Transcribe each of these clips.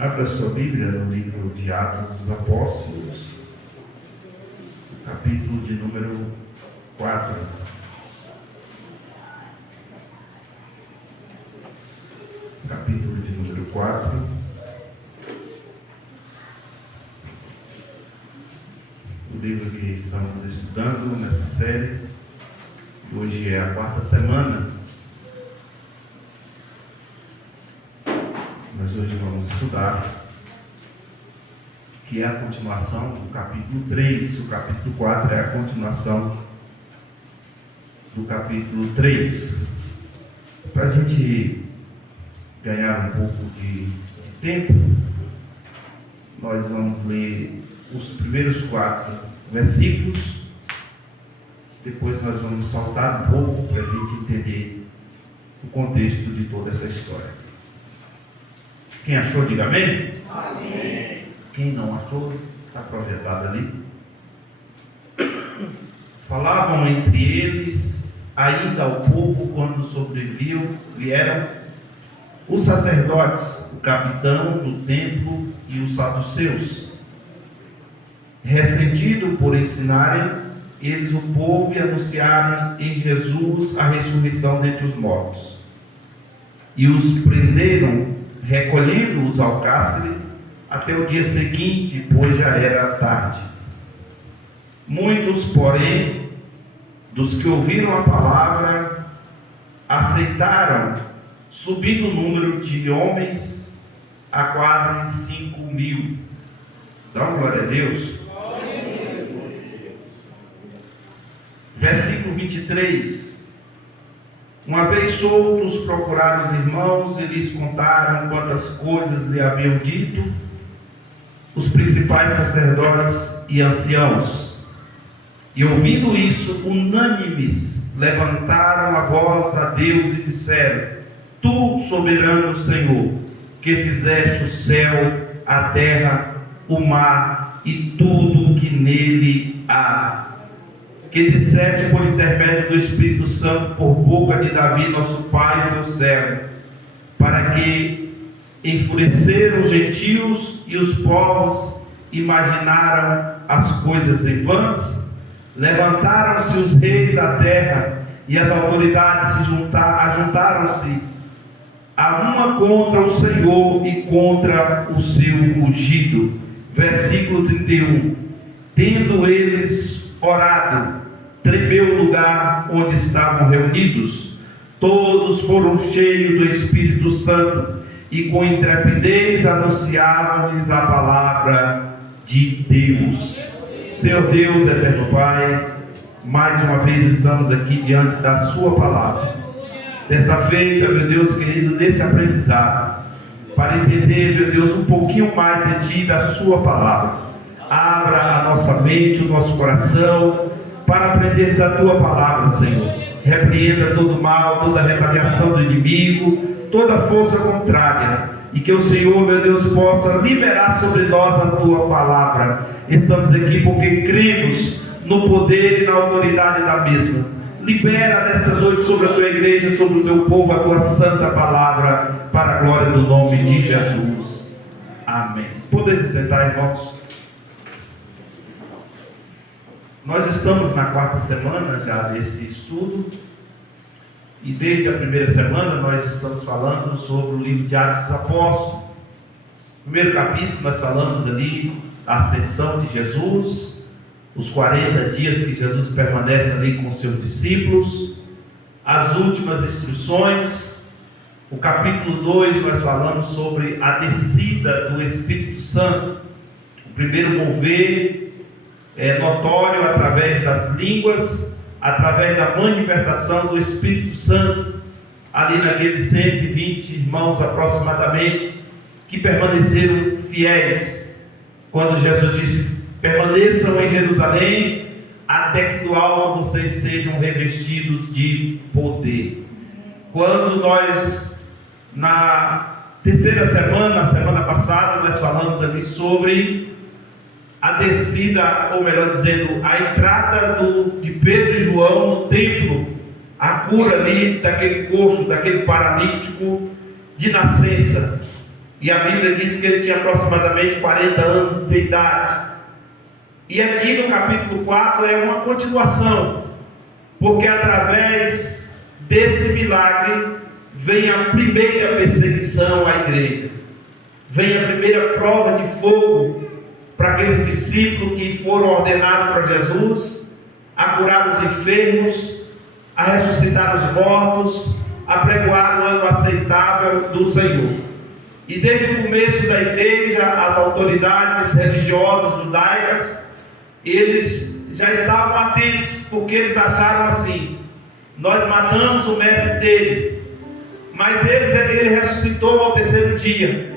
Abra sua Bíblia no livro de Atos dos Apóstolos, capítulo de número 4. Capítulo de número 4. O livro que estamos estudando nessa série. Hoje é a 4ª semana. Mas hoje vamos estudar, que é a continuação do capítulo 3. O capítulo 4 é a continuação do capítulo 3. Para a gente ganhar um pouco de tempo, nós vamos ler os primeiros 4 versículos. Depois nós vamos saltar um pouco para a gente entender o contexto de toda essa história. Quem achou, diga amém. Amém. Quem não achou, está projetado ali. Falavam entre eles ainda ao povo quando vieram os sacerdotes, o capitão do templo e os saduceus. Ressentido por ensinarem eles o povo e anunciarem em Jesus a ressurreição dentre os mortos. E os prenderam, recolhendo-os ao cárcere até o dia seguinte, pois já era tarde. Muitos, porém, dos que ouviram a palavra, aceitaram, subindo o número de homens a quase 5.000. Dá uma glória a Deus. Versículo 23. Uma vez soltos, procuraram os irmãos e lhes contaram quantas coisas lhe haviam dito os principais sacerdotes e anciãos. E ouvindo isso, unânimes, levantaram a voz a Deus e disseram: Tu, soberano Senhor, que fizeste o céu, a terra, o mar e tudo o que nele há, que disseste por intermédio do Espírito Santo por boca de Davi, nosso pai, teu servo, para que enfureceram os gentios e os povos imaginaram as coisas em vãs. Levantaram-se os reis da terra e as autoridades ajuntaram-se a uma contra o Senhor e contra o seu ungido. Versículo 31. Tendo eles orado, tremeu o lugar onde estavam reunidos. Todos foram cheios do Espírito Santo e com intrepidez anunciavam-lhes a palavra de Deus. Senhor Deus, eterno Pai, mais uma vez estamos aqui diante da sua palavra. Dessa feita, meu Deus querido, desse aprendizado, para entender, meu Deus, um pouquinho mais de Ti, da sua palavra. Abra a nossa mente, o nosso coração, para aprender da Tua palavra, Senhor. Repreenda todo mal, toda retaliação do inimigo, toda força contrária, e que o Senhor, meu Deus, possa liberar sobre nós a Tua palavra. Estamos aqui porque cremos no poder e na autoridade da mesma. Libera nesta noite sobre a Tua igreja, sobre o Teu povo, a Tua santa palavra, para a glória do nome de Jesus. Amém. Podem se sentar, irmãos. Nós estamos na 4ª semana já desse estudo, e desde a primeira semana nós estamos falando sobre o livro de Atos dos Apóstolos. No primeiro capítulo nós falamos ali da ascensão de Jesus, os 40 dias que Jesus permanece ali com os seus discípulos, as últimas instruções. O capítulo 2 nós falamos sobre a descida do Espírito Santo, o primeiro mover notório através das línguas, através da manifestação do Espírito Santo, ali naqueles 120 irmãos aproximadamente, que permaneceram fiéis, quando Jesus disse: permaneçam em Jerusalém, até que do alto vocês sejam revestidos de poder. Quando nós, na terceira semana, na semana passada, nós falamos ali sobre a descida, ou melhor dizendo, a entrada de Pedro e João no templo, a cura ali daquele coxo, daquele paralítico de nascença. E a Bíblia diz que ele tinha aproximadamente 40 anos de idade. E aqui no capítulo 4 é uma continuação, porque através desse milagre vem a primeira perseguição à igreja, vem a primeira prova de fogo para aqueles discípulos que foram ordenados para Jesus a curar os enfermos, a ressuscitar os mortos, a pregoar o ano aceitável do Senhor. E desde o começo da igreja, as autoridades religiosas judaicas, eles já estavam atentos, porque eles acharam assim: nós matamos o mestre dele, mas ele ressuscitou ao terceiro dia,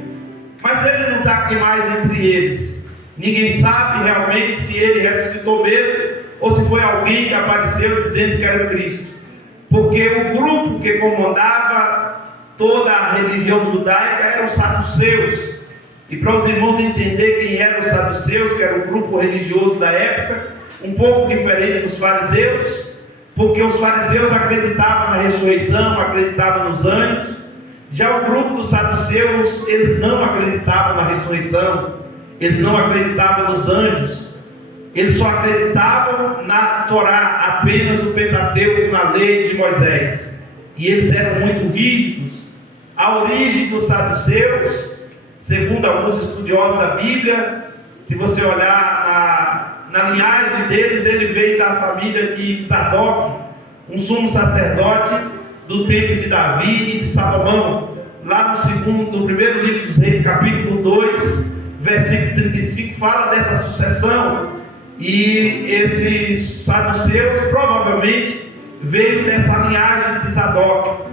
mas ele não está aqui mais entre eles. Ninguém sabe realmente se ele ressuscitou mesmo, ou se foi alguém que apareceu dizendo que era o Cristo, porque o grupo que comandava toda a religião judaica eram os saduceus. E para os irmãos entenderem quem eram os saduceus, que era o grupo religioso da época, um pouco diferente dos fariseus, porque os fariseus acreditavam na ressurreição, acreditavam nos anjos. Já o grupo dos saduceus, eles não acreditavam na ressurreição, eles não acreditavam nos anjos, eles só acreditavam na Torá, apenas o Pentateuco, na lei de Moisés. E eles eram muito rígidos. A origem dos saduceus, segundo alguns estudiosos da Bíblia, se você olhar na linhagem deles, ele veio da família de Zadok, um sumo sacerdote do tempo de Davi e de Salomão. Lá no primeiro livro dos Reis, capítulo 2, versículo 35, fala dessa sucessão. E esses saduceus provavelmente veio dessa linhagem de Zadok.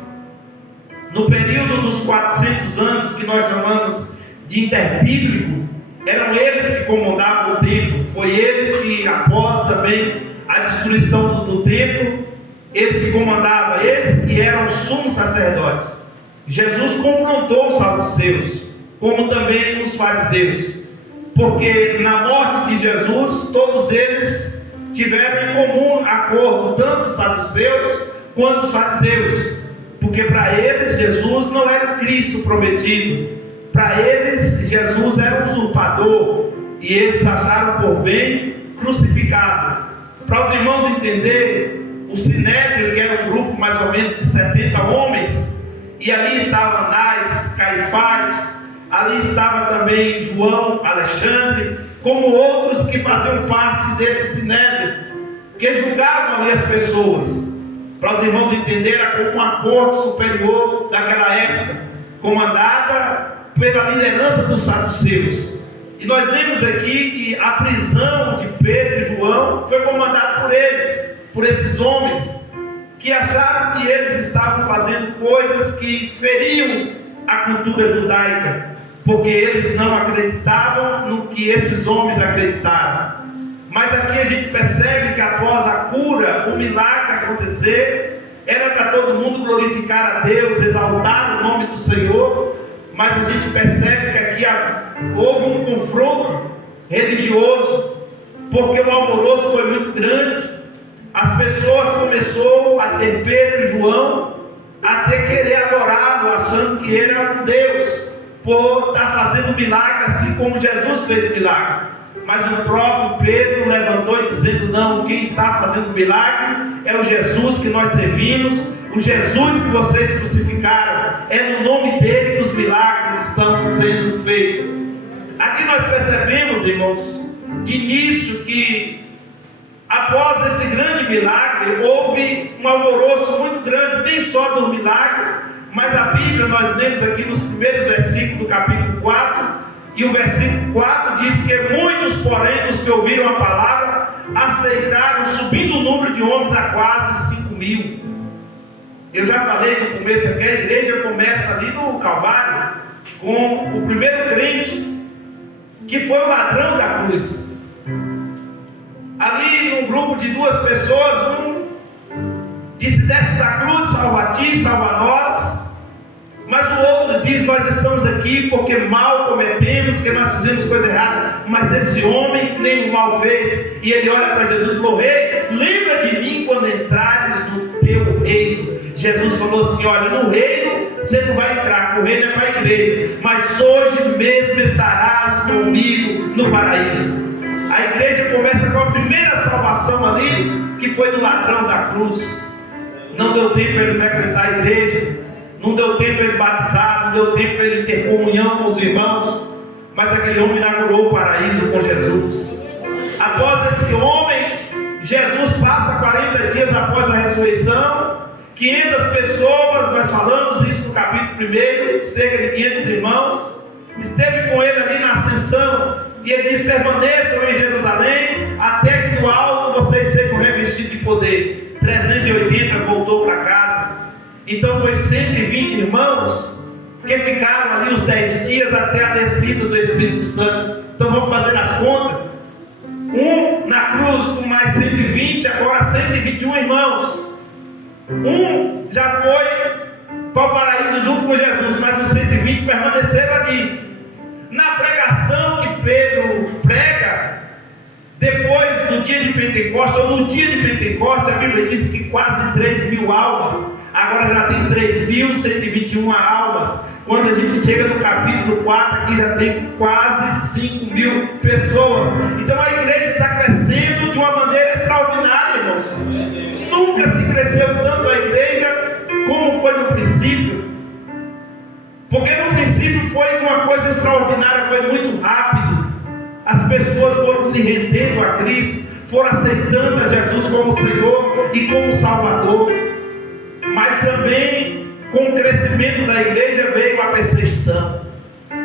No período dos 400 anos que nós chamamos de interbíblico, eram eles que comandavam o templo. Foi eles que, após também a destruição do templo, eles que comandavam, eles que eram sumos sacerdotes. Jesus confrontou os saduceus, como também os fariseus, porque na morte de Jesus, todos eles tiveram em comum acordo, tanto os saduceus quanto os fariseus, porque para eles Jesus não era o Cristo prometido, para eles Jesus era um usurpador, e eles acharam por bem crucificado. Para os irmãos entenderem, o Sinédrio, que era um grupo mais ou menos de 70 homens, e ali estava Anás, Caifás, ali estava também João, Alexandre, como outros que faziam parte desse Sinédrio, que julgavam ali as pessoas. Para os irmãos entenderem, era como uma corte superior daquela época, comandada pela liderança dos saduceus. E nós vemos aqui que a prisão de Pedro e João foi comandada por eles, por esses homens, que acharam que eles estavam fazendo coisas que feriam a cultura judaica, porque eles não acreditavam no que esses homens acreditavam. Mas aqui a gente percebe que após a cura, o milagre acontecer, era para todo mundo glorificar a Deus, exaltar o nome do Senhor. Mas a gente percebe que aqui houve um confronto religioso, porque o alvoroço foi muito grande. As pessoas começaram a ter Pedro e João, até querer adorá-lo, achando que ele era um Deus, por estar fazendo milagre, assim como Jesus fez milagre. Mas o próprio Pedro levantou e dizendo: não, quem está fazendo milagre é o Jesus que nós servimos, o Jesus que vocês crucificaram. É no nome dele que os milagres estão sendo feitos. Aqui nós percebemos, irmãos, de início que após esse grande milagre houve um alvoroço muito grande, nem só do milagre, mas a Bíblia, nós lemos aqui nos primeiros versículos do capítulo 4, e o versículo 4 diz que muitos, porém, dos que ouviram a palavra, aceitaram, subindo o número de homens a quase 5.000. Eu já falei no começo aqui, a igreja começa ali no Calvário, com o primeiro crente, que foi o ladrão da cruz. Ali, num grupo de duas pessoas, um disse: desce da cruz, salva a ti, salva a nós. Mas o outro diz: nós estamos aqui porque mal cometemos, que nós fizemos coisa errada. Mas esse homem nenhum mal fez. E ele olha para Jesus e falou: rei, lembra de mim quando entrares no teu reino. Jesus falou assim: olha, no reino você não vai entrar, o reino é para a igreja, mas hoje mesmo estarás comigo no paraíso. A igreja começa com a primeira salvação ali, que foi do ladrão da cruz. Não deu tempo para ele frequentar a igreja, não deu tempo para ele batizar, não deu tempo para ele ter comunhão com os irmãos, mas aquele homem inaugurou o paraíso com Jesus. Após esse homem, Jesus passa 40 dias após a ressurreição, 500 pessoas, nós falamos isso no capítulo 1, cerca de 500 irmãos, esteve com ele ali na ascensão, e ele diz: permaneçam em Jerusalém, até que do alto vocês sejam revestidos de poder. 380 voltou para casa. Então foi 120 irmãos que ficaram ali os 10 dias até a descida do Espírito Santo. Então vamos fazer as contas. Um na cruz com mais 120, agora 121 irmãos. Um já foi para o paraíso junto com Jesus, mas os 120 permaneceram ali. Na pregação que Pedro prega, depois do dia de Pentecostes, ou no dia de Pentecostes, a Bíblia diz que quase 3.000 almas, agora já tem 3.121 almas. Quando a gente chega no capítulo 4, aqui já tem quase 5.000 pessoas. Então a igreja está crescendo de uma maneira extraordinária, irmãos. Nunca se cresceu tanto a igreja como foi no princípio. Porque no princípio foi uma coisa extraordinária, foi muito rápido. As pessoas foram se rendendo a Cristo, foram aceitando a Jesus como Senhor e como Salvador. Mas também, com o crescimento da igreja, veio a perseguição.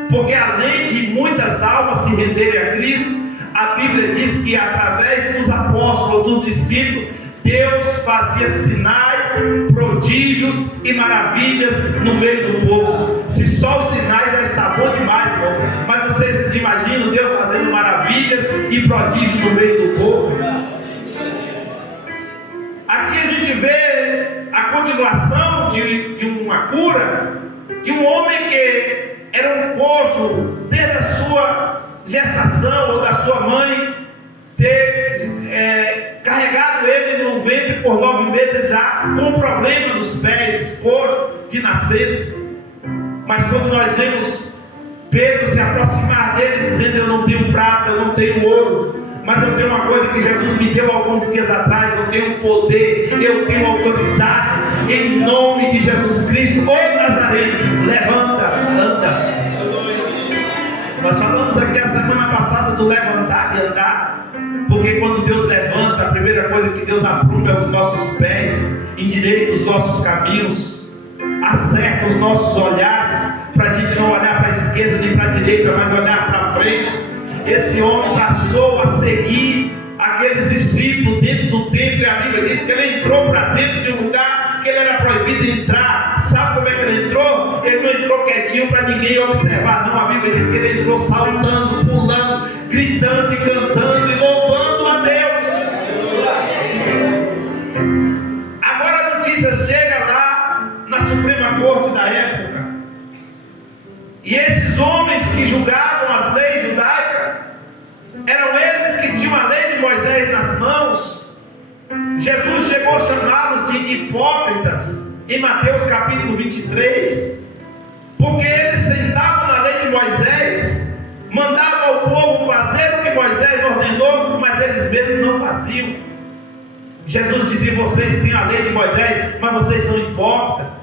Porque além de muitas almas se renderem a Cristo, a Bíblia diz que através dos apóstolos, dos discípulos, Deus fazia sinais, prodígios e maravilhas no meio do povo. Se só os sinais já está bom demais, irmãos. Mas vocês imaginam Deus fazendo maravilhas e prodígios no meio do povo? Aqui a gente vê a continuação de uma cura de um homem que era um coxo desde a sua gestação ou da sua mãe, ter carregado ele no ventre por 9 meses, já com problema nos pés, coxo de nascença. Mas quando nós vemos Pedro se aproximar dele, dizendo: eu não tenho prata, eu não tenho ouro, mas eu tenho uma coisa que Jesus me deu alguns dias atrás, eu tenho poder, eu tenho autoridade, em nome de Jesus Cristo. Ô Nazareno, levanta, anda. Nós falamos aqui a semana passada do levantar e andar, porque quando Deus levanta, a primeira coisa que Deus apruma é os nossos pés, endireita os nossos caminhos, acerta os nossos olhares, para a gente não olhar para a esquerda nem para a direita, mas olhar para frente. Esse homem passou a seguir aqueles discípulos dentro do templo, e a Bíblia diz que ele entrou para dentro de um lugar que ele era proibido de entrar. Sabe como é que ele entrou? Ele não entrou quietinho para ninguém observar, não. A Bíblia diz que ele entrou saltando, pulando, gritando e cantando e louvando a Deus. Agora a notícia chega lá na Suprema Corte da época, e esses homens que julgavam as leis judaicas eram eles que tinham a lei de Moisés nas mãos. Jesus chegou a chamá-los de hipócritas em Mateus capítulo 23, porque eles sentavam na lei de Moisés, mandavam ao povo fazer o que Moisés ordenou, mas eles mesmos não faziam. Jesus dizia: vocês têm a lei de Moisés, mas vocês são hipócritas.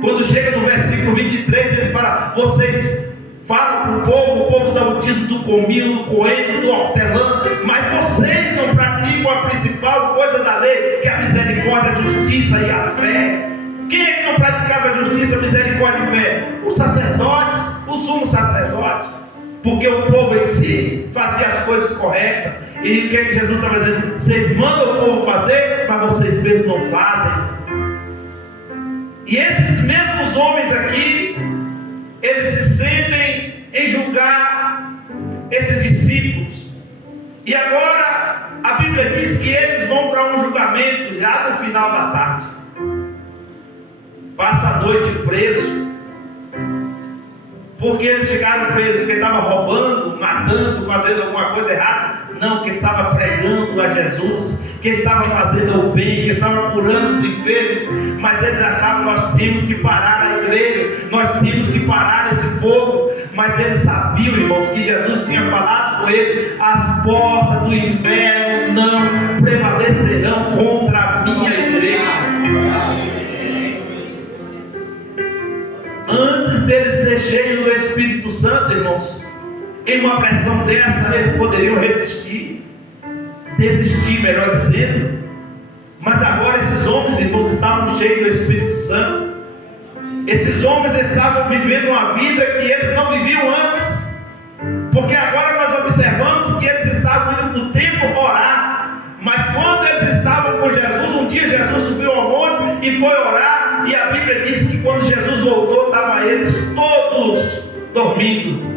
Quando chega no versículo 23, ele fala: vocês falam para o povo dá o dízimo do cominho, do coentro, do hortelã, mas vocês não praticam a principal coisa da lei, que é a misericórdia, a justiça e a fé. Quem é que não praticava a justiça, a misericórdia e fé? Os sacerdotes, o sumo sacerdote. Porque o povo em si fazia as coisas corretas. E o que é que Jesus estava dizendo? Vocês mandam o povo fazer, mas vocês mesmos não fazem. E esses mesmos homens aqui, eles se sentem em julgar esses discípulos. E agora a Bíblia diz que eles vão para um julgamento já no final da tarde. Passa a noite preso, porque eles ficaram presos, que estavam roubando, matando, fazendo alguma coisa errada. Não, que estava pregando a Jesus, que estavam fazendo o bem, que estavam curando os enfermos, mas eles achavam que nós tínhamos que parar a igreja, nós tínhamos que parar esse povo. Mas eles sabiam, irmãos, que Jesus tinha falado com ele: as portas do inferno não prevalecerão contra a minha igreja. Antes deles ser cheios do Espírito Santo, irmãos, em uma pressão dessa eles poderiam desistir, melhor dizendo. Mas agora esses homens, irmãos, estavam cheios do Espírito Santo. Esses homens estavam vivendo uma vida que eles não viviam antes, porque agora nós observamos que eles estavam indo para o templo orar. Mas quando eles estavam com Jesus, um dia Jesus subiu ao monte e foi orar, e a Bíblia diz que quando Jesus voltou, estavam eles todos dormindo.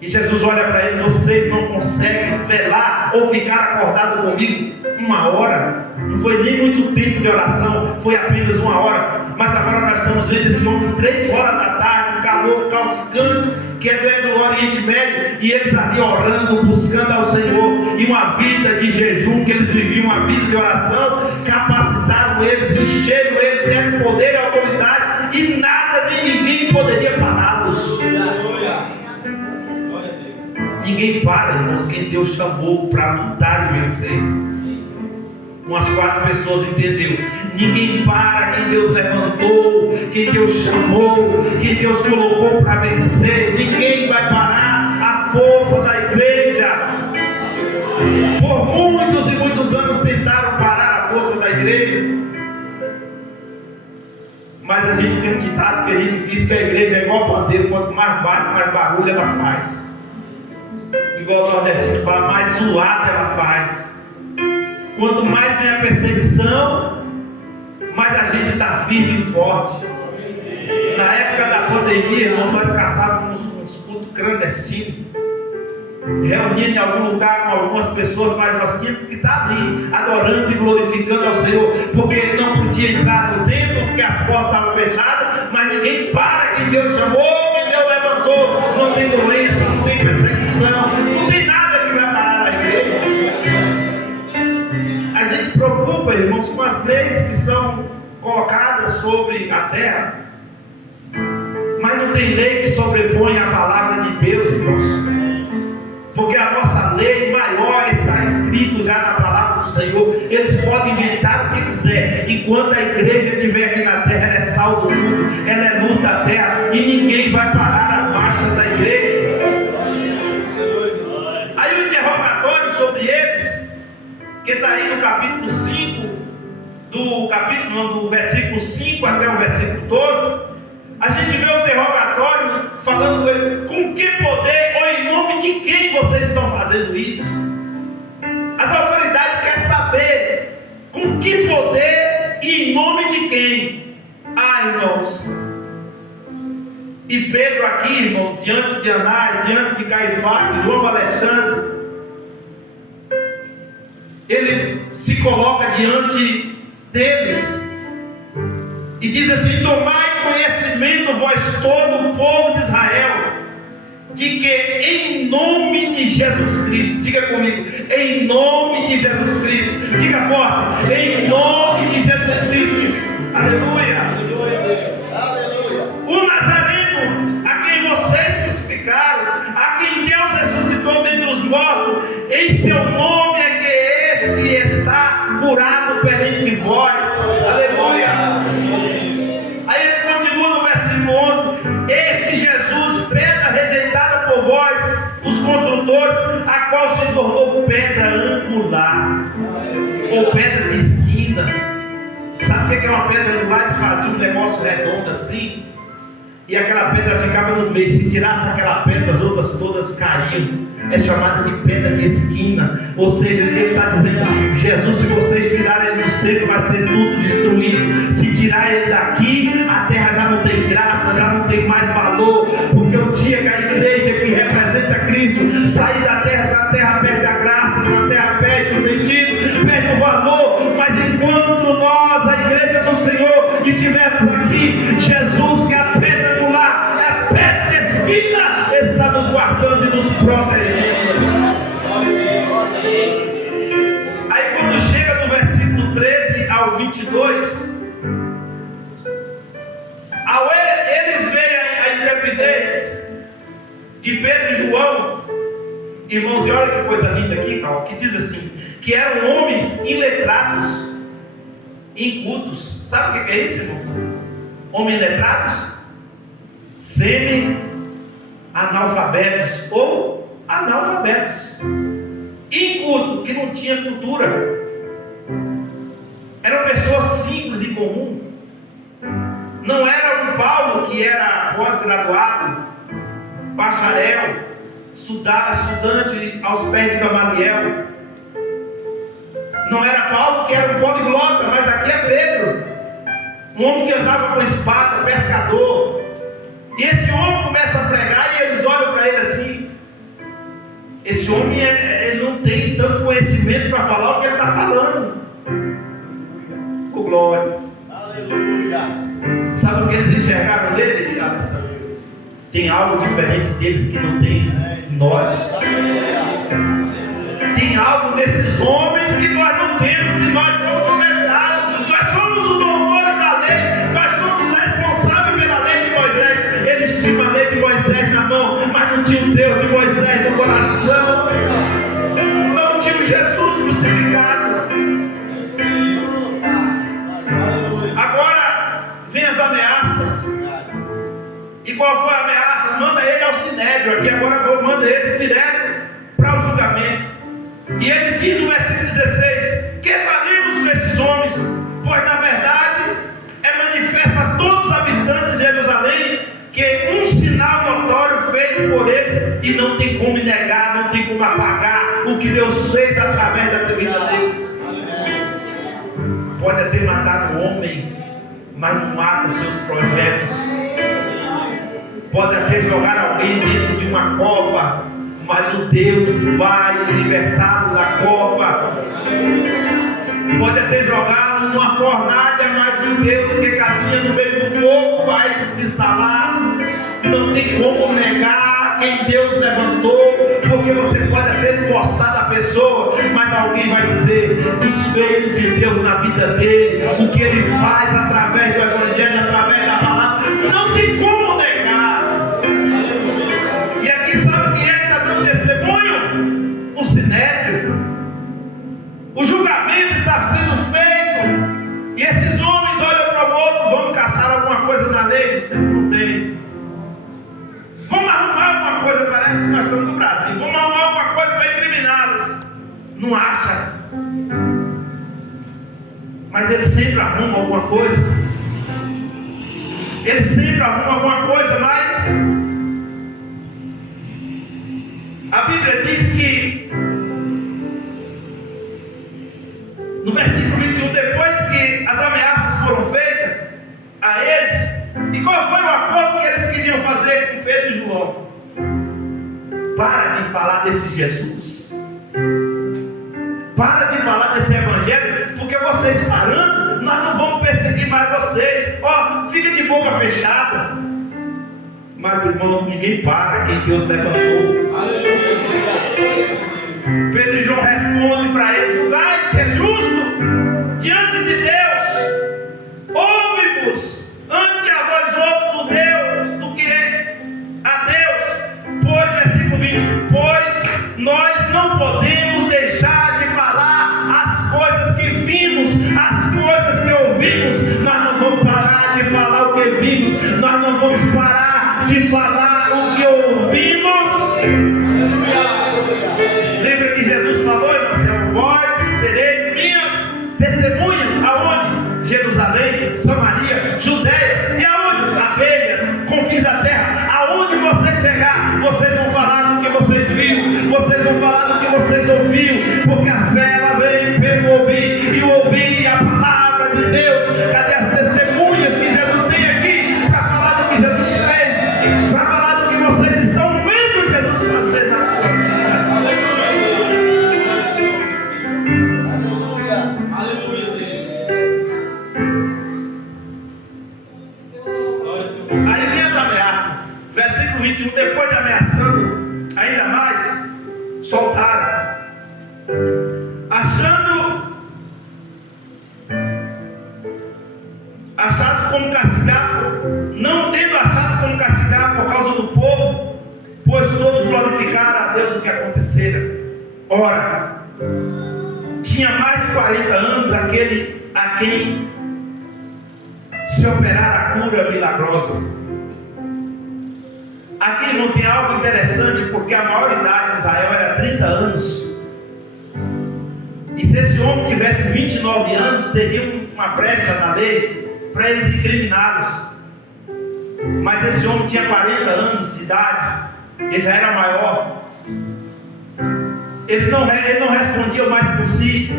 E Jesus olha para eles: vocês não conseguem velar ou ficar acordado comigo 1 hora? Não foi nem muito tempo de oração, foi apenas 1 hora. Mas agora nós estamos vendo esse homem 3 horas da tarde, um calor causticante, que é do Oriente Médio, e eles ali orando, buscando ao Senhor, e uma vida de jejum que eles viviam, uma vida de oração, capacitaram eles, encheram eles, deram poder e autoridade, e nada nem ninguém poderia pará-los. Ninguém para, irmãos, quem Deus chamou para lutar e vencer. Umas 4 pessoas entenderam. Ninguém para quem Deus levantou, quem Deus chamou, quem Deus colocou para vencer. Ninguém vai parar a força da igreja. Por muitos e muitos anos tentaram parar a força da igreja. Mas a gente tem um ditado que a gente diz que a igreja é igual pandeiro: quanto mais bate, mais barulho ela faz. Igual o nordestino fala, mais zoada ela faz. Quanto mais vem a perseguição, mais a gente está firme e forte. Na época da pandemia, irmão, nós caçávamos uns cultos clandestinos, reunindo em algum lugar com algumas pessoas, mas nós tínhamos que estar ali, adorando e glorificando ao Senhor, porque não podia entrar no templo, porque as portas estavam fechadas. Mas ninguém para quem Deus chamou, quem Deus levantou. Não tem doença, não tem perseguição, não tem nada que vai parar a igreja. A gente preocupa, irmãos, com as leis que são colocadas sobre a terra, mas não tem lei que sobrepõe a palavra de Deus, irmãos. Porque a nossa lei maior está escrito já na palavra do Senhor. Eles podem inventar o que quiser. Enquanto a igreja estiver aqui na terra, ela é sal do mundo, ela é luz da terra, e ninguém vai parar a marcha da igreja. Aí o interrogatório sobre eles, que está aí no capítulo 5, do versículo 5 até o versículo 12, a gente vê o interrogatório falando com ele: com que poder ou em nome de quem vocês estão fazendo isso? As autoridades querem saber com que poder e em nome de quem. Irmãos, e Pedro aqui, irmãos, diante de Anás, diante de Caifás, de João Alexandre, ele se coloca diante deles e diz assim: tomai conhecimento, vós todo o povo de Israel, de que em nome de Jesus Cristo, diga comigo, em nome de Jesus Cristo, diga forte, em nome de Jesus Cristo, aleluia, o Nazareno, a quem vocês crucificaram, a quem Deus ressuscitou dentre os mortos, em seu nome é que este está curado perante vós, aleluia. Aí ele continua no versículo 11: este Jesus, pedra rejeitada por vós, os construtores, a qual se tornou pedra angular, ou pedra de esquina. Sabe o que é uma pedra angular? Eles faziam um negócio redondo assim, e aquela pedra ficava no meio. Se tirasse aquela pedra, as outras todas caíam. É chamada de pedra de esquina. Ou seja, ele está dizendo: Jesus, se vocês tirarem ele do centro, vai ser tudo destruído. Se tirar ele daqui, a terra já não tem graça, já não tem mais valor. Porque o dia que a igreja que representa Cristo sair da terra, a terra perde a graça, a terra perde o sentido, perde o valor. Mas enquanto nós, a igreja do Senhor, estivermos aqui, Jesus, que é a pedra angular, é a pedra de esquina, está nos guardando e nos protegendo. Aí quando chega de Pedro e João, irmãos, e olha que coisa linda aqui, Paulo, que diz assim, que eram homens iletrados, incultos. Sabe o que é isso, irmãos? Homens iletrados, semi-analfabetos ou analfabetos, inculto, que não tinha cultura, eram pessoas simples e comuns. Não era um Paulo que era pós-graduado, bacharel, estudante aos pés de Gamaliel. Não era Paulo que era um poliglota, mas aqui é Pedro, um homem que andava com espada, pescador. E esse homem começa a pregar e eles olham para ele assim. Esse homem ele não tem tanto conhecimento para falar o que ele está falando. Oh, glória. Aleluia. Sabe o que eles enxergaram nele? Tem algo diferente deles que não tem nós. Tem algo nesses homens que nós não temos, e nós somos o letrado, nós somos o doutor da lei, nós somos os responsáveis pela lei de Moisés. Eles tinham a lei de Moisés na mão, mas não tinham o Deus de Moisés no coração, não tinham Jesus crucificado. Agora vem as ameaças. E qual foi a ameaça? Manda ele ao sinédrio. Aqui agora manda ele direto para o julgamento. E ele diz no versículo 16: que faremos com esses homens? Pois na verdade é manifesto a todos os habitantes de Jerusalém que um sinal notório feito por eles, e não tem como negar, não tem como apagar o que Deus fez através da vida deles. Pode até matar um homem, mas não mata os seus projetos. Pode até jogar alguém dentro de uma cova, mas o Deus vai libertá-lo da cova. Pode até jogá-lo numa fornalha, mas o Deus que caminha no meio do fogo vai lhe salar. Não tem como negar quem Deus levantou, porque você pode até gostar da pessoa, mas alguém vai dizer os feitos de Deus na vida dele, o que ele faz através do Evangelho, através da palavra. Não tem como negar. E aqui sabe quem é que está dando testemunho? O sinédrio. O julgamento está sendo feito, e esses homens olham para o outro: vamos caçar alguma coisa na lei? Você não tem. Vamos arrumar alguma coisa, parece que nós estamos no Brasil. Vamos arrumar alguma coisa para incriminá-los. Não acha. Mas eles sempre arrumam alguma coisa. Eles sempre arrumam alguma coisa, mas a Bíblia diz que no versículo 21, depois que as ameaças foram feitas a eles, e qual foi o acordo que eles queriam fazer com Pedro e João? Para de falar desse Jesus, para de falar desse Evangelho, porque vocês parando, nós não vamos perseguir mais vocês. Ó, fica de boca fechada. Mas irmãos, ninguém para quem Deus levantou. Pedro e João respondem para ele: julgai-se é justo diante de Deus, ouve-vos ante a vós outro Deus do que é a Deus. Pois, versículo 20: pois nós não podemos deixar de falar as coisas que vimos, as coisas que ouvimos. Nós não vamos parar de falar o que vimos, nós não vamos parar de falar o que ouvimos. Lembra que Jesus falou, irmão: vós sereis minhas testemunhas. Aonde? Jerusalém, Samaria, Judéia, e aonde? Abelhas, confins da terra. Aonde você chegar, vocês vão falar do que vocês viram, vocês vão falar do que vocês ouviram, porque a fé ela vem pelo ouvir, e o ouvir a palavra de Deus. Cadê as testemunhas que Jesus tem aqui para falar do que Jesus fez, para falar do que vocês estão vendo Jesus fazer na sua vida? Aleluia. Aí vem as ameaças. Versículo 21, depois de ameaçando ainda mais, soltaram, achado como castigar, não tendo achado como castigar por causa do povo, pois Ora, tinha mais de 40 anos aquele a quem se operar a cura milagrosa. Aqui não tem algo interessante, porque a maior idade de Israel era 30 anos. E se esse homem tivesse 29 anos, teria uma brecha na lei para eles incriminá-los. Mas esse homem tinha 40 anos de idade, ele já era maior. Ele não respondia mais por si,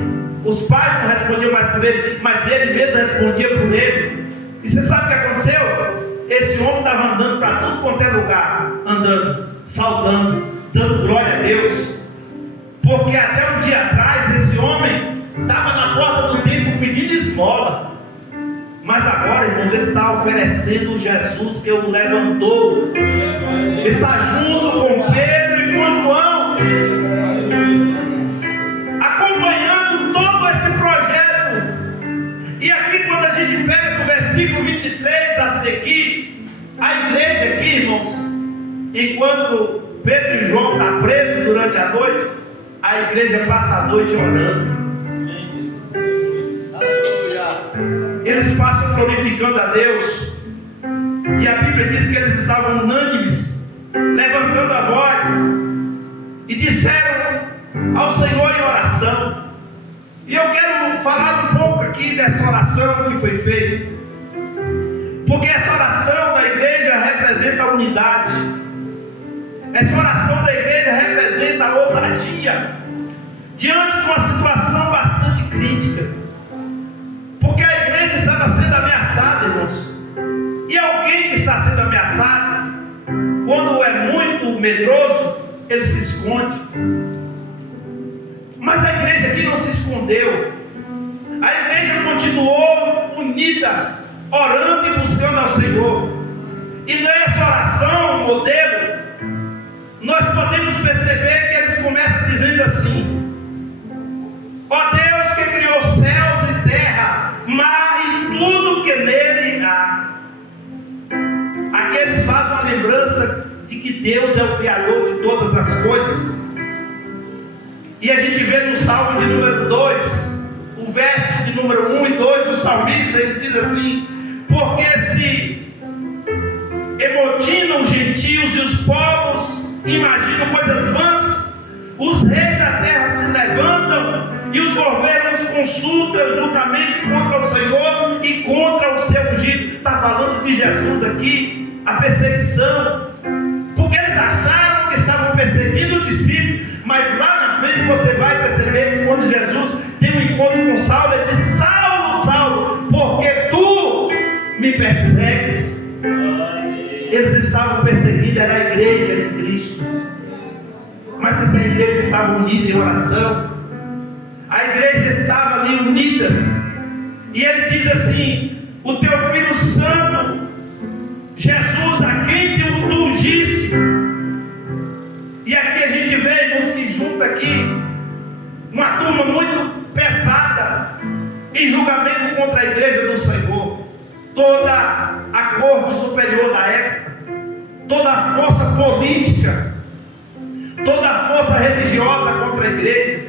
os pais não respondiam mais por ele, mas ele mesmo respondia por ele. E você sabe o que aconteceu? Esse homem estava andando para tudo quanto é lugar, andando, saltando, dando glória a Deus. Porque até um dia atrás esse homem estava na porta do templo pedindo esmola. Mas agora, irmãos, ele está oferecendo Jesus que o levantou. Ele está junto com Pedro e com João, acompanhando todo esse projeto. E aqui, quando a gente pega no versículo 23 a seguir, a igreja aqui, irmãos, enquanto Pedro e João estão presos durante a noite, a igreja passa a noite orando. Eles passam glorificando a Deus. E a Bíblia diz que eles estavam unânimes, levantando a voz, e disseram ao Senhor em oração. E eu quero falar um pouco aqui dessa oração que foi feita, porque essa oração da igreja representa a unidade. Essa oração da igreja representa a ousadia diante de uma situação bastante crítica, porque a igreja estava sendo ameaçada, irmãos. E alguém que está sendo ameaçado, quando é muito medroso, ele se esconde. Mas a igreja aqui não se escondeu. A igreja continuou unida, orando e buscando ao Senhor. E nessa oração, modelo, nós podemos perceber que eles começam dizendo assim: ó Deus que criou céus e terra, mar e tudo que nele há. Aqui eles fazem uma lembrança de que Deus é o Criador de todas as coisas. E a gente vê no Salmo de número 2, o verso de número 1 e 2, o salmista ele diz assim: porque se emotinam os gentios e os povos imaginam coisas vãs, os reis da terra se levantam e os governos consultam juntamente contra o Senhor e contra o seu ungido. Está falando de Jesus aqui, a perseguição, porque eles acharam que estavam perseguindo o discípulo, mas lá na frente você vai perceber que quando Jesus tem um encontro com Saulo, ele diz: Saulo, Saulo, porque tu me persegues. Eles estavam perseguindo, era a igreja de Cristo, mas essa igreja estava unida em oração. A igreja estava ali unidas. E ele diz assim: o teu Filho Santo, Jesus, a quem tu ungiste. E aqui a gente vê, irmãos, que junta aqui uma turma muito pesada em julgamento contra a igreja do Senhor. Toda a corte superior da época, toda a força política, toda a força religiosa contra a igreja.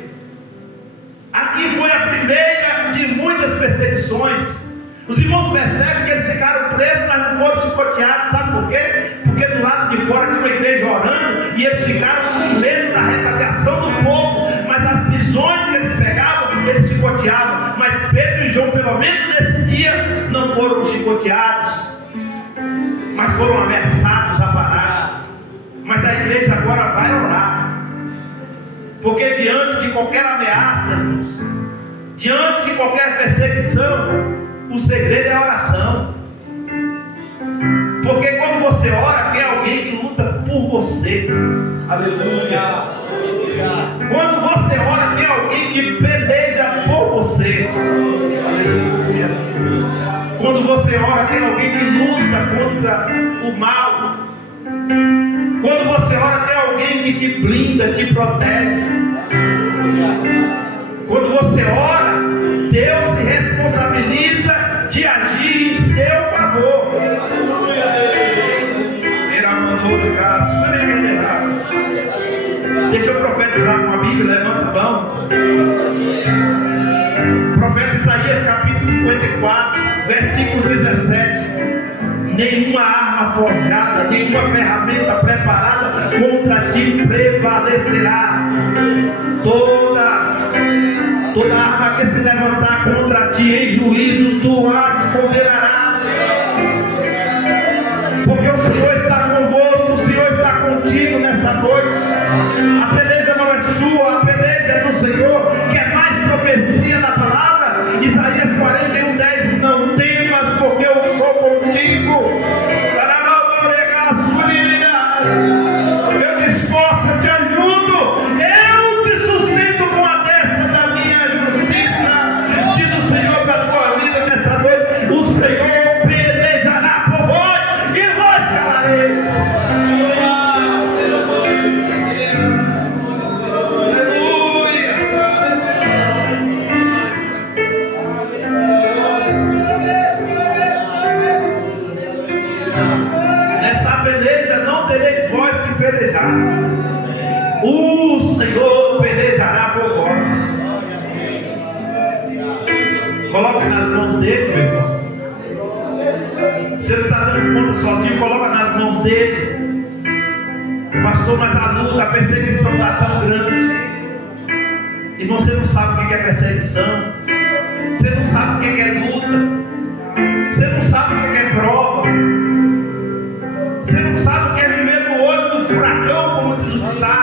Aqui foi a primeira de muitas perseguições. Os irmãos percebem que eles ficaram presos, mas não foram chicoteados. Sabe por quê? Porque do lado de fora tinha uma igreja orando e eles ficaram com medo da retaliação do povo. Mas as prisões que eles pegavam, eles chicoteavam. Mas Pedro e João, pelo menos nesse dia, não foram chicoteados, mas foram ameaçados a parar. Mas a igreja agora vai orar, porque diante de qualquer ameaça, irmãos, diante de qualquer perseguição, o segredo é a oração. Porque quando você ora, tem alguém que luta por você. Aleluia. Quando você ora, tem alguém que peleja por você. Aleluia. Quando você ora, tem alguém que luta contra o mal. Quando você ora, tem alguém que te blinda, te protege. Quando você ora, Deus se responsabiliza de agir em seu favor. Deixa Deixa eu profetizar com a Bíblia, levanta a mão. Profeta Isaías capítulo 54, versículo 17. Nenhuma arma forjada, nenhuma ferramenta preparada contra ti prevalecerá. Toda arma que se levantar contra ti em juízo, tu as condenarás. Porque o Senhor está convosco, o Senhor está contigo nesta noite. A peleja não é sua, a peleja é do Senhor, que é mais profecia da palavra. Isaías 41:10. Não temas, porque eu sou contigo. Eu te esforço, eu te ajudo, eu te sustento com a destra da minha justiça, diz o Senhor para a tua vida nessa noite. O Senhor pelejará por vós e vós calareis. O Senhor pelejará por vós. Coloca nas mãos dele, meu irmão. Você não está dando conta sozinho, coloca nas mãos dele. Pastor, mas a luta, a perseguição está tão grande. E você não sabe o que é perseguição. Você não sabe o que é luta. Você não sabe o que é prova. Você não sabe o que é viver no olho do furacão, como diz o ditado.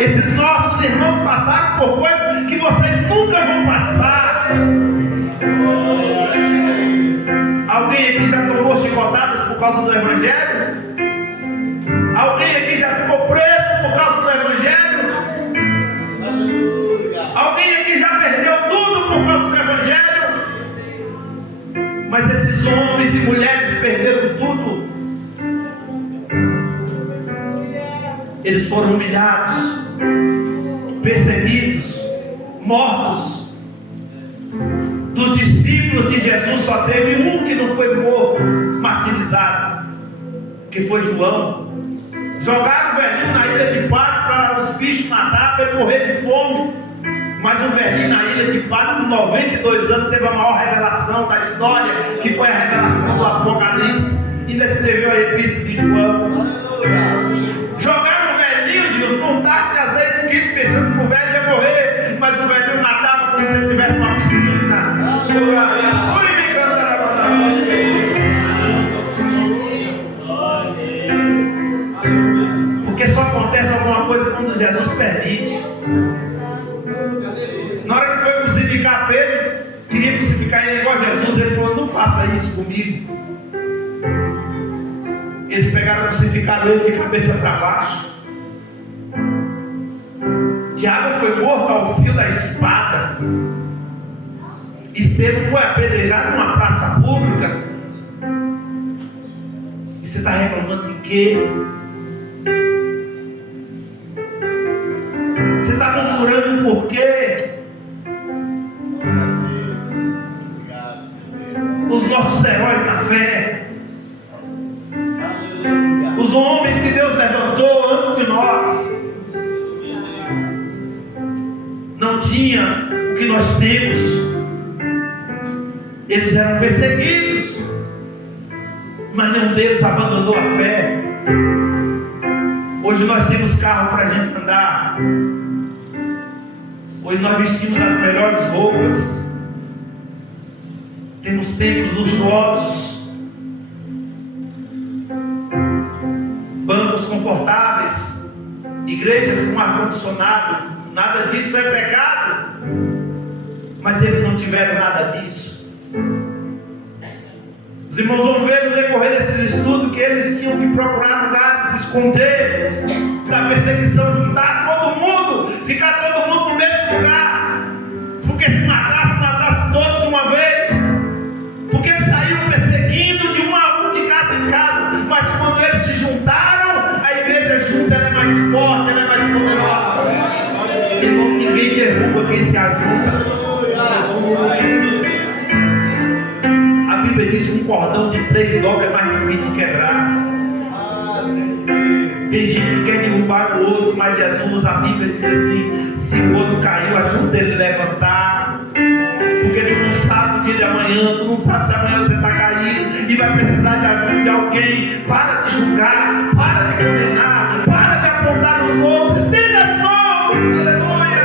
Esses nossos irmãos passaram por coisas que vocês nunca vão passar. Alguém aqui já tomou chicotadas por causa do Evangelho? Alguém aqui já ficou preso por causa do Evangelho? Alguém aqui já perdeu tudo por causa do Evangelho? Mas esses homens e mulheres perderam tudo. Eles foram humilhados, perseguidos, mortos. Dos discípulos de Jesus só teve um que não foi morto, martirizado, que foi João. Jogaram o velhinho na ilha de Patmos para os bichos matar, para ele morrer de fome. Mas o velhinho na ilha de Patmos, com 92 anos, teve a maior revelação da história, que foi a revelação do Apocalipse, e descreveu a epístola de João. Jogaram o velhinho, Jesus, com um taco de azeite quente, pensando que o velho ia morrer, mas o velhinho nadava como se ele estivesse numa piscina. Porque só acontece alguma coisa quando Jesus permite. Na hora que foi crucificar Pedro, queria crucificar ele igual a Jesus, ele falou: não faça isso comigo. Eles pegaram, crucificaram ele de cabeça para baixo. Tiago foi morto ao fio da espada. Estevão foi apedrejado numa praça pública. E você está reclamando de quê? Você está murmurando por quê? Os nossos heróis na fé, os homens que Deus levantou antes de nós, não tinha o que nós temos. Eles eram perseguidos, mas nenhum deles abandonou a fé. Hoje nós temos carro para a gente andar. Hoje nós vestimos as melhores roupas. Temos templos luxuosos, bancos confortáveis, igrejas com ar-condicionado. Nada disso é pecado, mas eles não tiveram nada disso. Os irmãos vão ver no decorrer desses estudos que eles tinham que procurar lugares, se esconder da perseguição, juntar todo mundo, ficar todo mundo no mesmo lugar, porque se matasse todos de uma vez, porque eles saíram perseguindo de casa em casa, mas quando eles se juntaram, a igreja junta, ela é mais forte, ela é mais poderosa. Irmão, ninguém derruba quem se ajunta. A Bíblia diz que um cordão de 3 dobras é mais difícil de quebrar. Tem gente que quer derrubar derrubar o outro, mas Jesus, a Bíblia diz assim: se o outro caiu, ajuda ele a levantar, porque tu não sabe o dia de amanhã, tu não sabe se amanhã você está caído e vai precisar de ajuda de alguém. Para de julgar, para de condenar, para de apontar os outros, estenda as mãos, aleluia.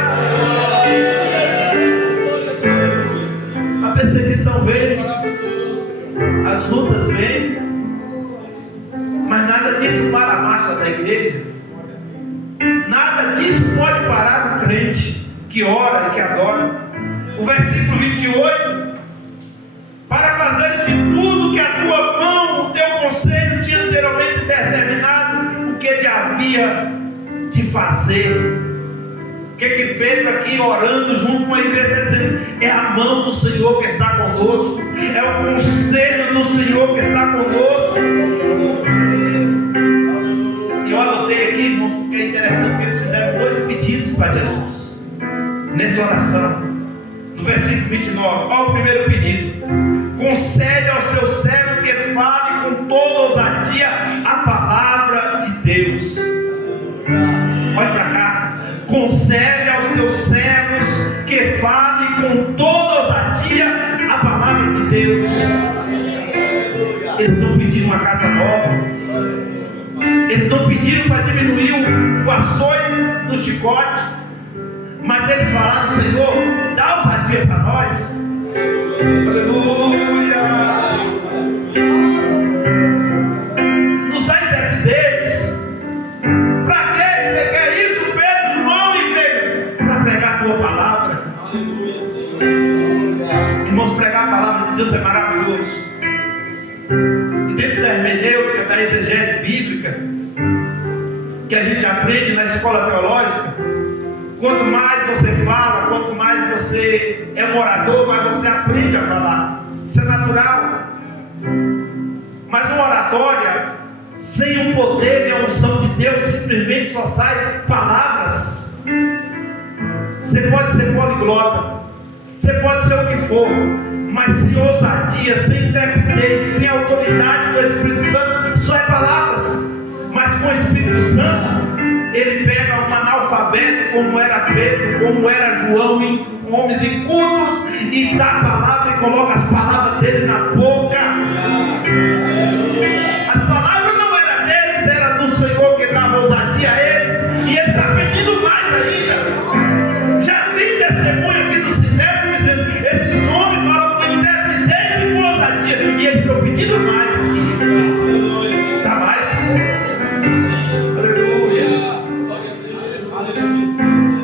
A perseguição vem, as lutas vêm, mas nada disso para a marcha da igreja. Nada disso pode parar o crente que ora e que adora. O versículo 28: para fazer de tudo que a tua mão, o teu conselho tinha anteriormente determinado, o que ele havia de fazer. O que Pedro aqui orando junto com a igreja está dizendo? É a mão do Senhor que está conosco, é o conselho do Senhor que está conosco. E eu anotei aqui, irmãos, porque é interessante que eles fizeram 2 pedidos para Jesus nessa oração. No versículo 29, olha o primeiro pedido: concede ao seu servo que fale com toda ousadia a palavra de Deus. Olha para cá: concede aos teus servos que fale com toda ousadia a palavra de Deus. Eles não pediram uma casa nova, eles não pediram para diminuir o açoite do chicote, mas eles falaram: Senhor, dá ousadia para nós. Aleluia. Nos dá intrepidez. Para que você quer isso, Pedro, João e igreja? Para pregar a tua palavra. Irmãos, pregar a palavra de Deus é maravilhoso. E dentro da hermenêutica, da exegese bíblica, que a gente aprende na escola teológica, quanto mais você fala, quanto mais você é um orador, mais você aprende a falar. Isso é natural. Mas uma oratória sem o poder e a unção de Deus, simplesmente só sai palavras. Você pode ser poliglota, você pode ser o que for, mas sem ousadia, sem intrepidez, sem autoridade do Espírito Santo, só é palavras. Mas com o Espírito Santo, ele pega um analfabeto, como era Pedro, como era João, homens incultos, e dá a palavra e coloca as palavras dele na boca. As palavras não eram deles, era do Senhor que dava ousadia a eles, e ele está pedindo mais ainda. Já tem testemunho aqui do Sinédrio dizendo: esses homens falam com intrepidez e com ousadia, e eles estão pedindo mais aqui. Está mais?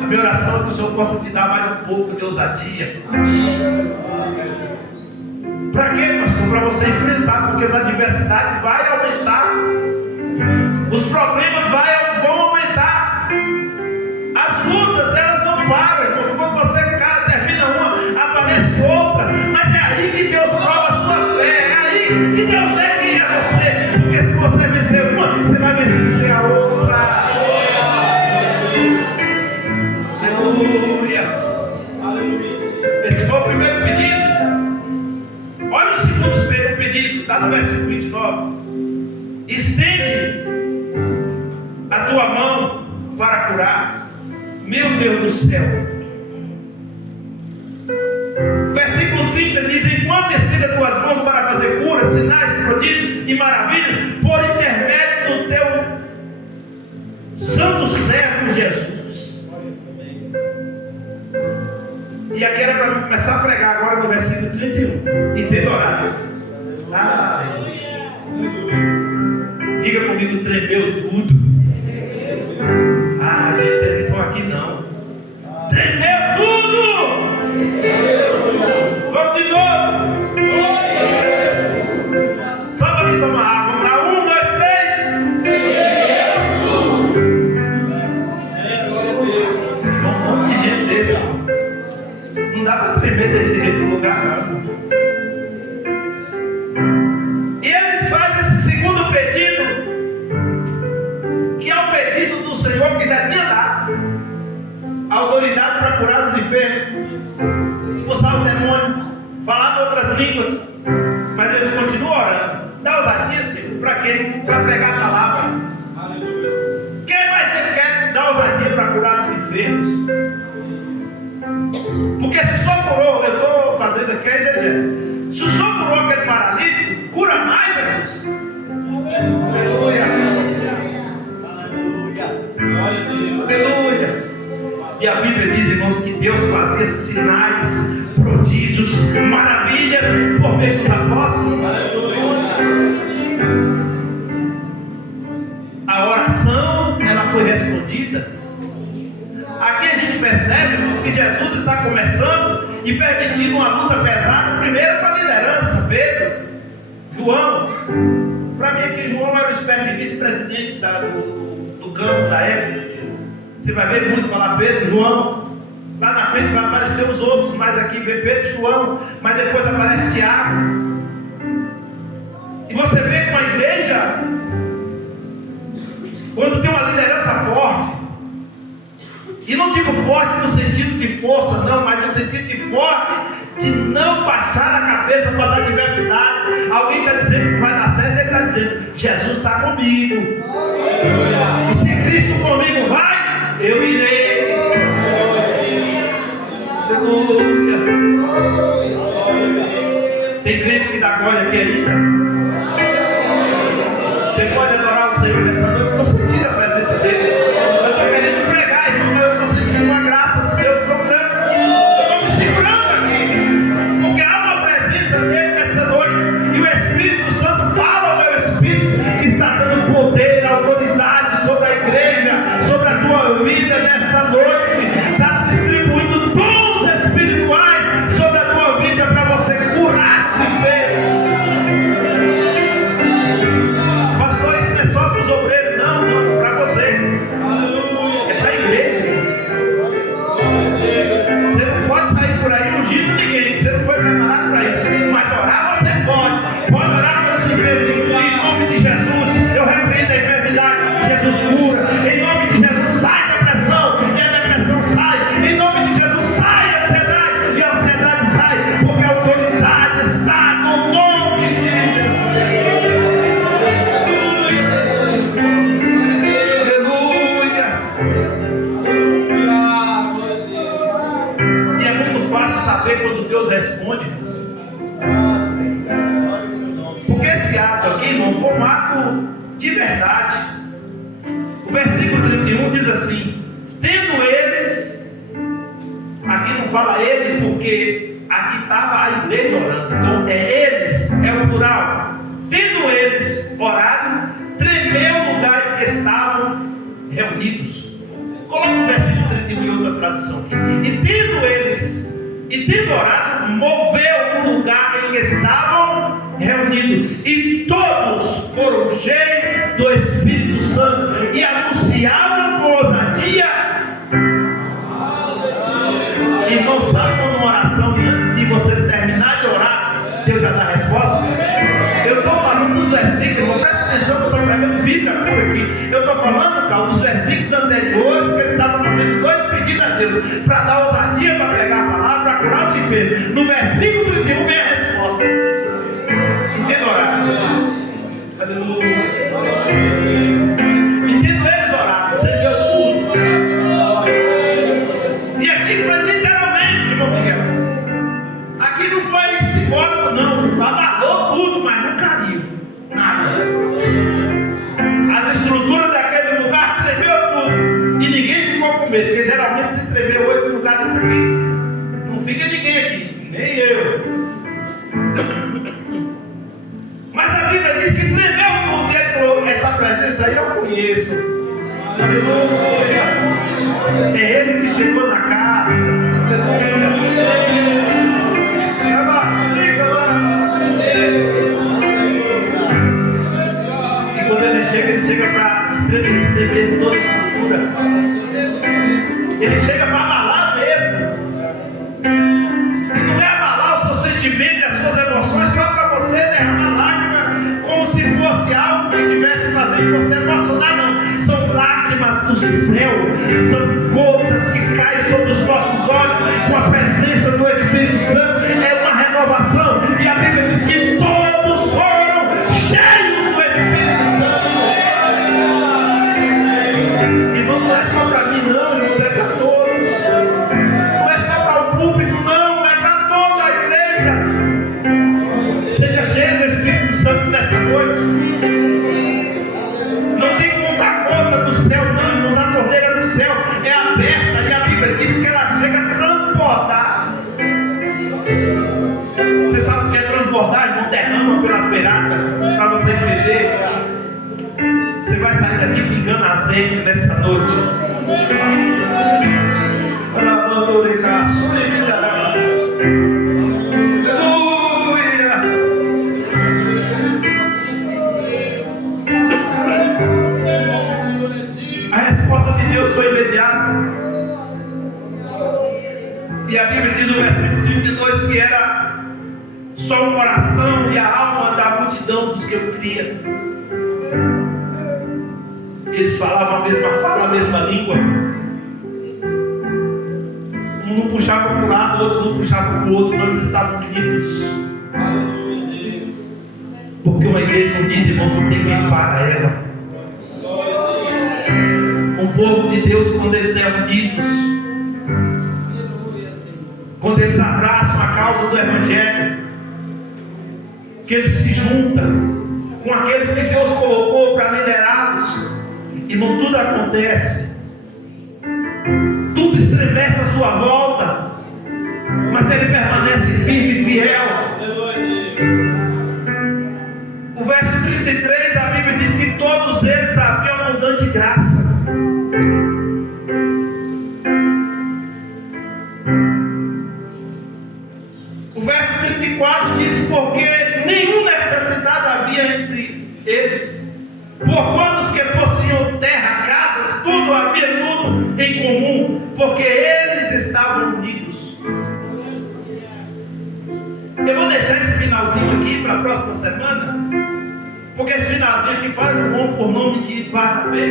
A minha oração é que o Senhor possa te dar mais um pouco de ousadia. Para quê, pastor? Para você enfrentar, porque as adversidades vão aumentar, os problemas vão aumentar, as lutas elas não param. Porque quando você termina uma, aparece outra, mas é aí que Deus prova a sua fé, é aí que Deus quer guiar você, porque se você vencer uma, você vai vencer a outra. Esse foi o primeiro pedido. Olha o segundo pedido, está no versículo 29. Estende a tua mão para curar. Meu Deus do céu. Versículo 30 diz: enquanto estende as tuas mãos para fazer curas, sinais, prodígios e maravilhas, por intermédio do teu santo servo Jesus. E aqui era para começar a pregar agora no versículo 31. E tem horário. Diga comigo: tremeu tudo. Gente, vocês não estão aqui não. Tremeu tudo. Vamos de novo. Só para me tomar água. Vamos lá, 1, 2, 3. Um monte de gente desse. Não dá para tremer desse jeito no lugar, não. E eles fazem esse segundo pedido, que é o pedido do Senhor que já tinha dado a autoridade para curar os enfermos, expulsar o demônio, falar outras línguas. Mas eles continuam orando. Dá ousadia, Senhor. Para quê? Para pregar a palavra. Quem mais vocês querem? enfermos. Porque se só curou, eu estou fazendo aqui a exegese, se só curou aquele paralítico, cura mais, Jesus. Aleluia. Aleluia. Aleluia. E a Bíblia diz, irmãos, que Deus fazia sinais, prodígios, maravilhas por meio dos apóstolos. A oração, ela foi respondida. Aqui a gente percebe, irmãos, que Jesus está começando e permitindo uma luta pesada, primeiro para a liderança, Pedro, João. Para mim aqui, João era uma espécie de vice-presidente do campo da época. Você vai ver muito falar Pedro, João. Lá na frente vai aparecer os outros, mas aqui vê Pedro, João, mas depois aparece Tiago. E você vê que uma igreja, quando tem uma liderança forte, e não digo forte no sentido de força, não, mas no sentido de forte, de não baixar a cabeça com as adversidades. Alguém está dizendo que vai dar certo, ele está dizendo, Jesus está comigo. E se Cristo comigo vai, eu irei. Aleluia. Tem crente que dá glória aqui ainda? Você pode adorar o Senhor nessa noite. Eu estou sentindo a presença dele. Eu estou querendo pregar, irmão, mas eu estou sentindo uma graça de Deus. Eu estou me segurando aqui, porque há uma presença dele nessa noite. E o Espírito Santo fala ao meu espírito que está dando poder, autoridade sobre a igreja, sobre a tua vida nesta noite. Está distribuindo dons espirituais sobre a tua vida para você curar os enfermos. Pastor, isso não é só para os obreiros, não, para você. É para a igreja. Você não pode sair por aí ungindo ninguém, você não foi preparado para isso. Mas orar você pode orar pelos enfermos. Em nome de Jesus, eu repreendo a enfermidade, Jesus cura. Em nome de Jesus, sai da pressão e a depressão sai. Em nome de Jesus, sai a ansiedade e a ansiedade sai, porque a autoridade está no nome de Jesus. E é muito fácil saber quando Deus responde. Porque esse ato aqui, irmão, foi um ato de verdade. O versículo 31 diz assim: tendo eles, aqui não fala ele porque aqui estava a igreja orando, então é eles, é o plural. Tendo eles orado, tremeu o lugar em que estavam reunidos. Coloca o versículo 31 em outra tradução aqui. E tendo orado, moveu o lugar em que estavam reunidos, e todos foram cheios do Espírito Santo e anunciavam com ousadia. Irmão, sabe quando uma oração, antes de você terminar de orar, Deus já dá a resposta? Eu estou falando dos versículos, irmão, presta atenção que eu estou pregando Bíblia por aqui. Eu estou falando, cara, dos versículos anteriores que eles estavam fazendo dois pedidos a Deus para dar ousadia para pregar a palavra, para curar os enfermos. No versículo 31 vem a resposta. Entendo orar. Aleluia. Entendo eles orar, entendeu tudo. E aqui foi literalmente, irmão Miguel. Aqui não foi simbólico, não. Abalou tudo, mas não caiu. Nada. As estruturas daquele lugar tremeu tudo. E ninguém ficou com medo, porque geralmente se tremeu hoje no lugar desse aqui, não fica ninguém aqui, nem eu. Mas a Bíblia diz que tremeu tudo. E ele falou: essa presença aí eu conheço. Aleluia. É ele que chegou na casa. E quando ele chega para estremecer mesmo toda a estrutura. Ele chega para abalar mesmo. E não é abalar o seu sentimento e as suas emoções só para você derramar lágrima como se fosse algo que estivesse fazendo você emocionar, não. São lágrimas do céu, são gotas que caem sobre os nossos olhos com a presença do Espírito Santo. É uma renovação. E a Bíblia diz que todos foram cheios do Espírito Santo. Irmão, não é só para mim, não, irmãos, é para todos. gente nessa noite. A resposta de Deus foi imediata. E a Bíblia diz no versículo 32 que era só o coração e a alma da multidão dos que eu cria. Eles falavam a mesma fala, a mesma língua. Um não puxava para um lado, o outro não puxava para o outro, mas eles estavam unidos. Porque uma igreja unida, irmão, não tem quem para ela. Um povo de Deus, quando eles são unidos, quando eles abraçam a causa do Evangelho, que eles se juntam com aqueles que Deus colocou para liderá-los, irmão, tudo acontece, tudo estremece à sua volta, mas ele permanece firme e fiel. O verso 33, a Bíblia diz que todos eles haviam abundante graça. O verso 34 diz: porque nenhum necessitado havia entre eles, porquanto os que possuíam terra, casas, tudo havia tudo em comum, porque eles estavam unidos. Eu vou deixar esse finalzinho aqui para a próxima semana, porque esse finalzinho aqui fala por nome de Barnabé.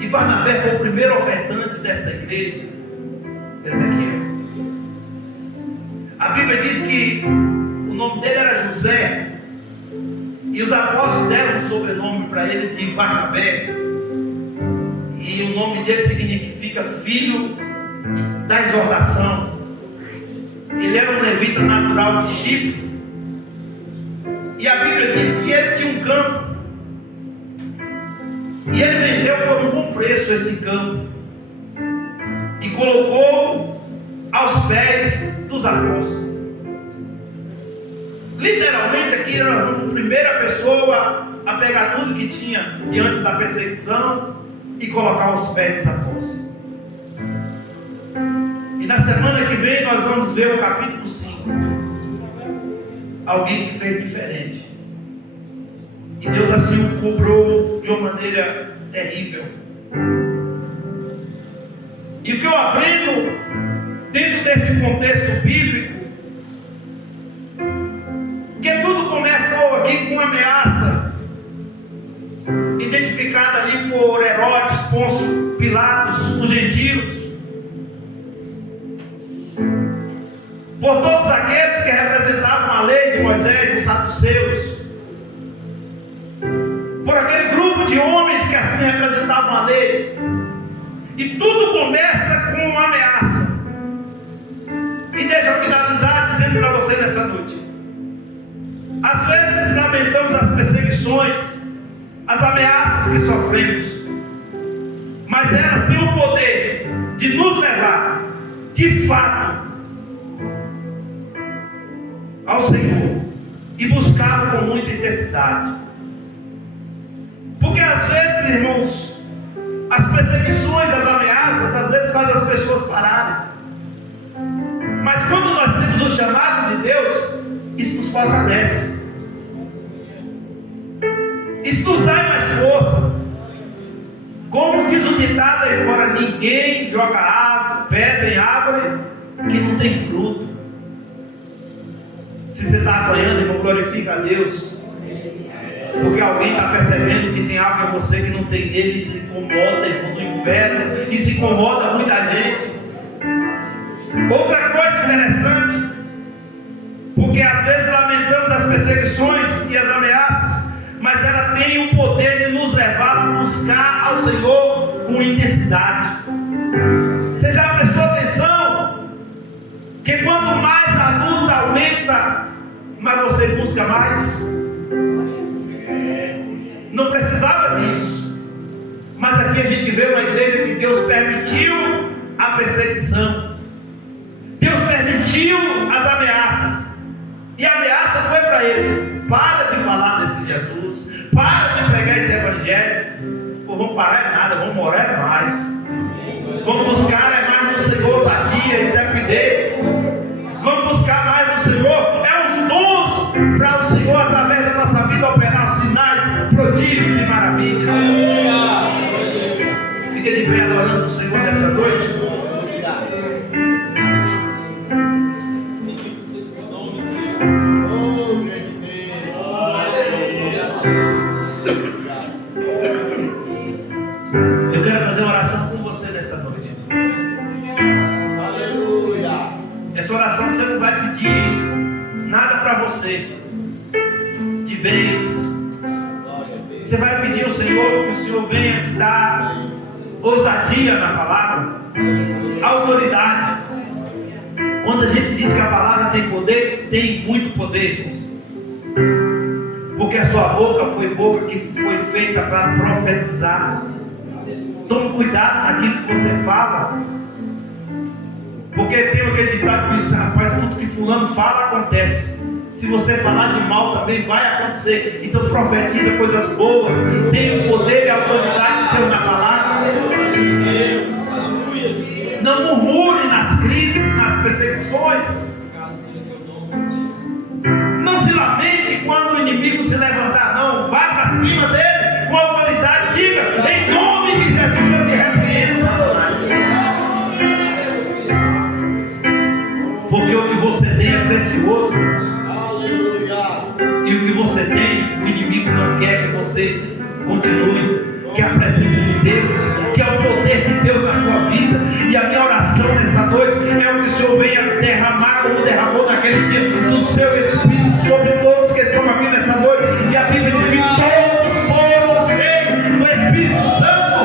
E Barnabé foi o primeiro ofertante dessa igreja, Ezequiel. A Bíblia diz que o nome dele era José, e os apóstolos deram um sobrenome para ele de Barnabé, e o nome dele significa filho da exortação. Ele era um levita natural de Chipre, e a Bíblia diz que ele tinha um campo, e ele vendeu por um bom preço esse campo, e colocou aos pés dos apóstolos. Literalmente aqui era a primeira pessoa a pegar tudo que tinha diante da perseguição e colocar aos pés dos apóstolos. E na semana que vem nós vamos ver o capítulo 5. Alguém que fez diferente. E Deus assim o cobrou de uma maneira terrível. E o que eu aprendo dentro desse contexto bíblico, que tudo começou aqui com uma ameaça identificada ali por Herodes, Pôncio Pilatos, os gentios, por todos aqueles que representavam a lei de Moisés, os saduceus, por aquele grupo de homens que assim representavam a lei. E tudo começa com uma ameaça. E deixa eu finalizar dizendo para você nessa noite: às vezes lamentamos as perseguições, as ameaças que sofremos, mas elas têm o poder de nos levar, de fato, ao Senhor e buscá-lo com muita intensidade. Porque às vezes, irmãos, as perseguições, as ameaças, às vezes fazem as pessoas pararem. Mas quando nós temos o chamado de Deus, isso nos fortalece. Isso nos dá mais força. Como diz o ditado aí fora: ninguém joga água, pedra em árvore que não tem fruto. Se você está apanhando, irmão, glorifica a Deus. Porque alguém está percebendo que tem algo em você que não tem nele e se incomoda, irmãos, o inferno, e se incomoda muita gente. Outra coisa interessante, porque às vezes lamentamos as perseguições e as ameaças, mas ela tem o poder de nos levar a buscar ao Senhor com intensidade. Você já prestou atenção que quanto mais a luta aumenta, mais você busca mais? Não precisava disso, mas aqui a gente vê uma igreja que Deus permitiu a perseguição, Deus permitiu as ameaças, e a ameaça foi para eles: para de falar desse Jesus, para de pregar esse evangelho, por vamos parar nada, vamos morar mais. Vamos buscar mais no Senhor ousadia e trepidez. Vamos buscar mais no Senhor. É os dons para o Senhor, através da nossa vida, operar sinais, prodígios e maravilhas. Fica de pé adorando o Senhor nesta noite. Eu quero fazer uma oração com você nessa noite. Aleluia. Essa oração você não vai pedir nada para você de vez. Você vai pedir ao Senhor que o Senhor venha te dar ousadia na palavra, autoridade. Quando a gente diz que a palavra tem poder, tem muito poder. Porque a sua boca foi boca que foi feita para profetizar. Tome cuidado naquilo que você fala. Porque tem aquele ditado que diz, rapaz, tudo que fulano fala acontece. Se você falar de mal também vai acontecer. Então profetiza coisas boas. Tem o poder e a autoridade de Deus na palavra. Não murmure nas crises, nas perseguições. Não se lamente quando o inimigo se levantar, não. Vá para cima dele com autoridade. Diga, em nome de Jesus eu te repreendo, Satanás. Porque o que você tem é precioso, irmãos. E o que você tem, o inimigo não quer que você continue. Que é a presença de Deus, que é o poder de Deus na sua vida. E a minha oração nessa noite é o que o Senhor venha derramar, como derramou naquele dia, do seu Espírito sobre todos que estão aqui nessa noite. E a Bíblia diz que todos foram cheios do Espírito Santo.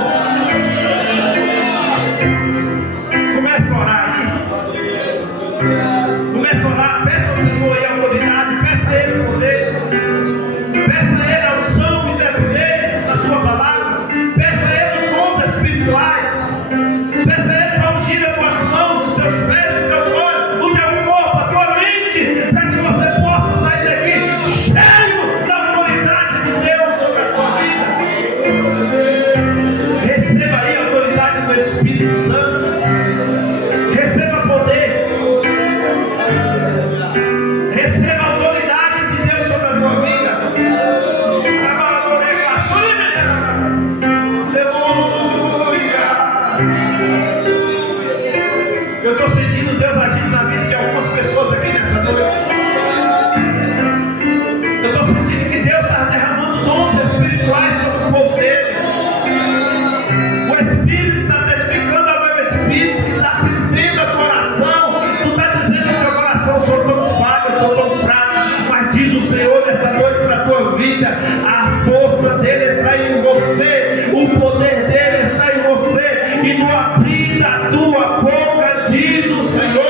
Comece a orar aí. Comece a orar. Peça ao Senhor aí a autoridade. Peça a Ele o poder. Peça a Ele a unção e trepidez na sua palavra. Peça a Ele os dons espirituais. Peça a Ele para ungir as tuas mãos, os teus pés, os teus olhos, o teu corpo, a tua mente, para que você possa sair daqui cheio da autoridade de Deus sobre a tua vida. Receba aí a autoridade do Espírito Santo. Receba poder. Receba a autoridade de Deus sobre a tua vida. Eu estou sentindo Deus agindo na vida de algumas pessoas aqui nessa noite. Eu estou sentindo que Deus está derramando dons espirituais sobre o povo dele. O Espírito está testificando ao meu Espírito que está atendendo a tua oração. Tu está dizendo no teu coração: sou tão falho, sou tão fraco. Mas diz o Senhor nessa noite para a tua vida: a força dele está em você, o poder dele está em você. E no abrir da tua boca, diz o Senhor,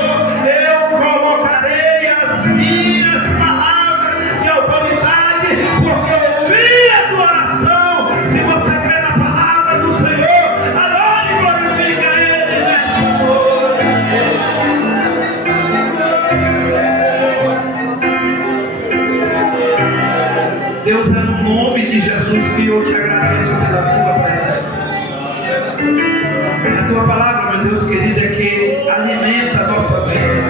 eu colocarei as minhas palavras de autoridade, porque eu ouvi a tua oração. Se você crê na palavra do Senhor, adore e glorifica Ele, Deus, é no nome de Jesus que eu te agradeço pela tua presença. A tua palavra, meu Deus querido, é que alimenta a nossa vida.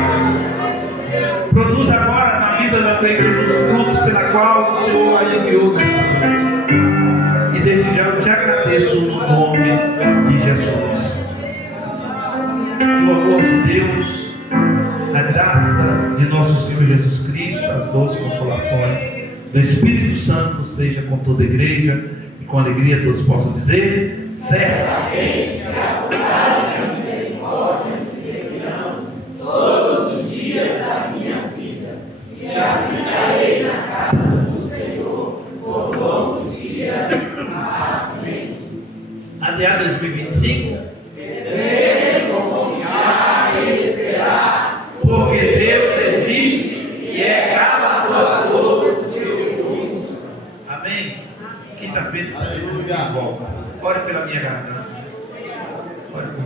Produz agora na vida da tua igreja os frutos pela qual o Senhor a enviou nesta noite. E desde já eu te agradeço no nome de Jesus. Que o amor de Deus, a graça de nosso Senhor Jesus Cristo, as doces consolações do Espírito Santo seja com toda a igreja, e com alegria todos possam dizer: certamente a bondade e a misericórdia me seguirão todos os dias da minha vida, e habitarei na casa do Senhor por longos dias. Amém. Até 2025 devemos confiar e esperar, porque Deus existe e é galardoador dos seus justos. Amém. Quinta-feira estaremos de volta. Ore pela minha garganta. Ore por